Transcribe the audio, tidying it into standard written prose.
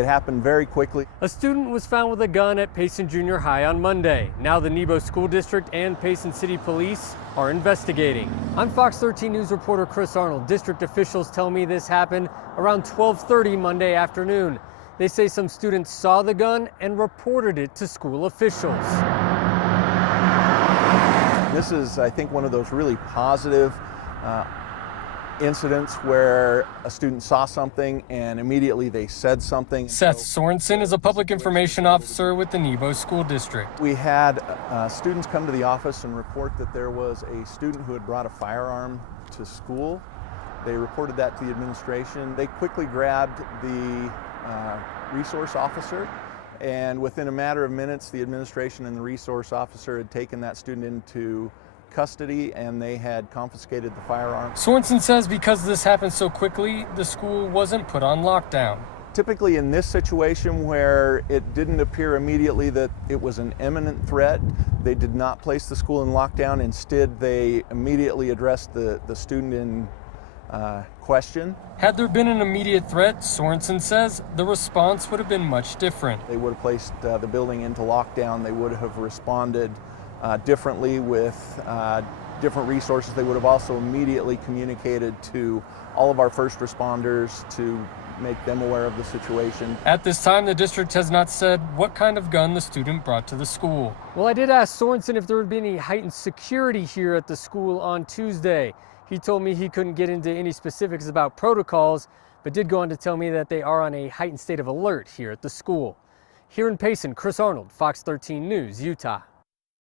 It happened very quickly. A student was found with a gun at Payson Junior High on Monday. Now the Nebo School District and Payson City Police are investigating. I'm Fox 13 News reporter Chris Arnold. District officials tell me this happened around 12:30 Monday afternoon. They say some students saw the gun and reported it to school officials. This is, I think, one of those really positive incidents where a student saw something and immediately they said something. Seth Sorensen is a public information officer with the Nebo School District. We had students come to the office and report that there was a student who had brought a firearm to school. They reported that to the administration. They quickly grabbed the resource officer, and within a matter of minutes, the administration and the resource officer had taken that student into custody and they had confiscated the firearm. Sorensen says because this happened so quickly, the school wasn't put on lockdown. Typically in this situation where it didn't appear immediately that it was an imminent threat, they did not place the school in lockdown. Instead, they immediately addressed the student in question. Had there been an immediate threat, Sorensen says, the response would have been much different. They would have placed the building into lockdown. They would have responded differently with different resources. They would have also immediately communicated to all of our first responders to make them aware of the situation. At this time, the district has not said what kind of gun the student brought to the school. Well, I did ask Sorensen if there would be any heightened security here at the school on Tuesday. He told me he couldn't get into any specifics about protocols, but did go on to tell me that they are on a heightened state of alert here at the school. Here in Payson, Chris Arnold, Fox 13 News, Utah.